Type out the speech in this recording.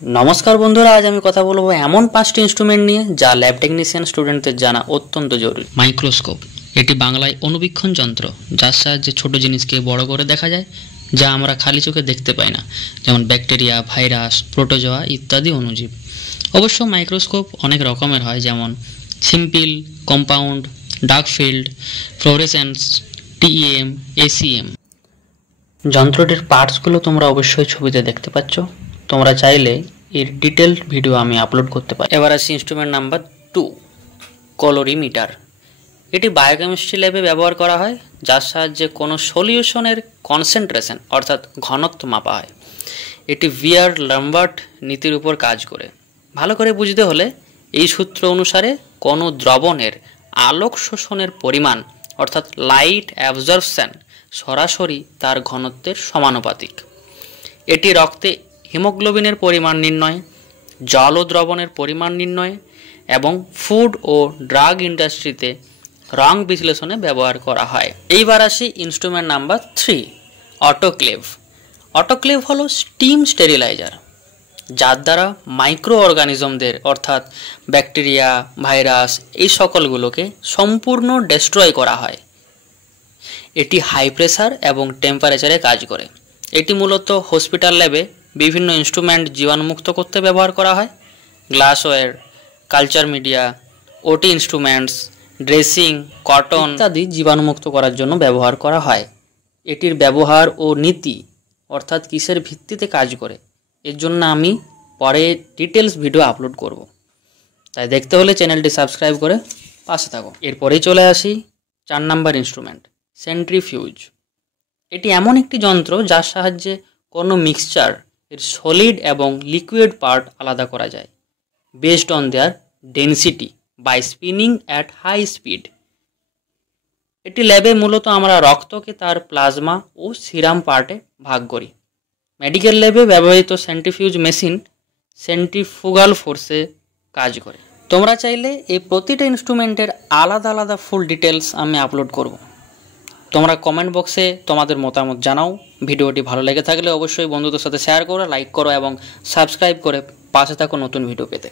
नमस्कार बंधुरा आज আমি কথা বলবো এমন পাঁচটি ইনস্ট্রুমেন্ট নিয়ে যা ল্যাব টেকনিশিয়ান স্টুডেন্টদের জানা অত্যন্ত জরুরি। মাইক্রোস্কোপ এটি বাংলায় অনুবীক্ষণ যন্ত্র, যার সাহায্যে ছোট জিনিসকে বড় করে দেখা যায়, যা আমরা খালি চোখে দেখতে পাই না, যেমন ব্যাকটেরিয়া, ভাইরাস, প্রোটোজোয়া ইত্যাদি অণুজীব। অবশ্য মাইক্রোস্কোপ অনেক রকমের হয়, যেমন simple, compound, dark field, fluorescence, TEM, SEM. যন্ত্রটির পার্টসগুলো তোমরা অবশ্যই ছবিতে দেখতে পাচ্ছ। তোমরা চাইলে এর ডিটেলড ভিডিও আমি আপলোড করতে পারি। এবার আসি ইনস্ট্রুমেন্ট নাম্বার 2, কলোরিমিটার। এটি বায়োকেমিস্ট্রি ল্যাবে ব্যবহার করা হয়, যার সাহায্যে কোনো সলিউশনের কনসেন্ট্রেশন অর্থাৎ ঘনত্ব মাপা হয়। এটি ভিয়ার লাম্বার্ট নীতির উপর কাজ করে। ভালো করে বুঝতে হলে এই সূত্র অনুসারে কোনো দ্রবণের আলোক শোষণের পরিমাণ অর্থাৎ লাইট অ্যাবজর্পশন সরাসরি তার ঘনত্বের সমানুপাতিক। এটি রক্তে হিমোগ্লোবিনের পরিমাণ নির্ণয়, জল ও দ্রবণের পরিমাণ নির্ণয় এবং ফুড ও ড্রাগ ইন্ডাস্ট্রিতে রং বিশ্লেষণে ব্যবহার করা হয়। এইবার আসি ইনস্ট্রুমেন্ট নাম্বার 3, অটোক্লেভ। অটোক্লেভ হলো স্টিম স্টেরিলাইজার, যার দ্বারা মাইক্রো অর্গানিজমদের অর্থাৎ ব্যাকটেরিয়া, ভাইরাস এই সকলগুলোকে সম্পূর্ণ ডেস্ট্রয় করা হয়। এটি হাই প্রেসার এবং টেম্পারেচারে কাজ করে। এটি মূলত হসপিটাল ল্যাবে বিভিন্ন ইনস্ট্রুমেন্ট জীবাণুমুক্ত করতে ব্যবহার করা হয়। গ্লাসওয়্যার, কালচার মিডিয়া, ওটি ইনস্ট্রুমেন্টস, ড্রেসিং, কটন ইত্যাদি জীবাণুমুক্ত করার জন্য ব্যবহার করা হয়। এটির ব্যবহার ও নীতি অর্থাৎ কিসের ভিত্তিতে কাজ করে, এর জন্য আমি পরে ডিটেলস ভিডিও আপলোড করব, তাই দেখতে হলে চ্যানেলটি সাবস্ক্রাইব করে পাশে থাকো। এরপরেই চলে আসি 4 নাম্বার ইনস্ট্রুমেন্ট, সেন্ট্রিফিউজ। এটি এমন একটি যন্ত্র যার সাহায্যে কোনো মিক্সচার এর সলিড এবং লিকুইড পার্ট আলাদা করা যায় based on their density by spinning at high speed. এটি ল্যাবে মূলত আমরা রক্তকে তার প্লাজমা ও সিরাম পার্টে ভাগ করি। মেডিকেল ল্যাবে ব্যবহৃত সেন্ট্রিফিউজ মেশিন সেন্ট্রিফুগাল ফোর্সে কাজ করে। তোমরা চাইলে এই প্রতিটা ইনস্ট্রুমেন্টের আলাদা আলাদা ফুল ডিটেলস আমি আপলোড করব। তোমরা কমেন্ট বক্সে তোমাদের মতামত জানাও। ভিডিওটি ভালো লেগে থাকলে অবশ্যই বন্ধুদের সাথে শেয়ার করো, লাইক করো এবং সাবস্ক্রাইব করে পাশে থাকো নতুন ভিডিও পেতে।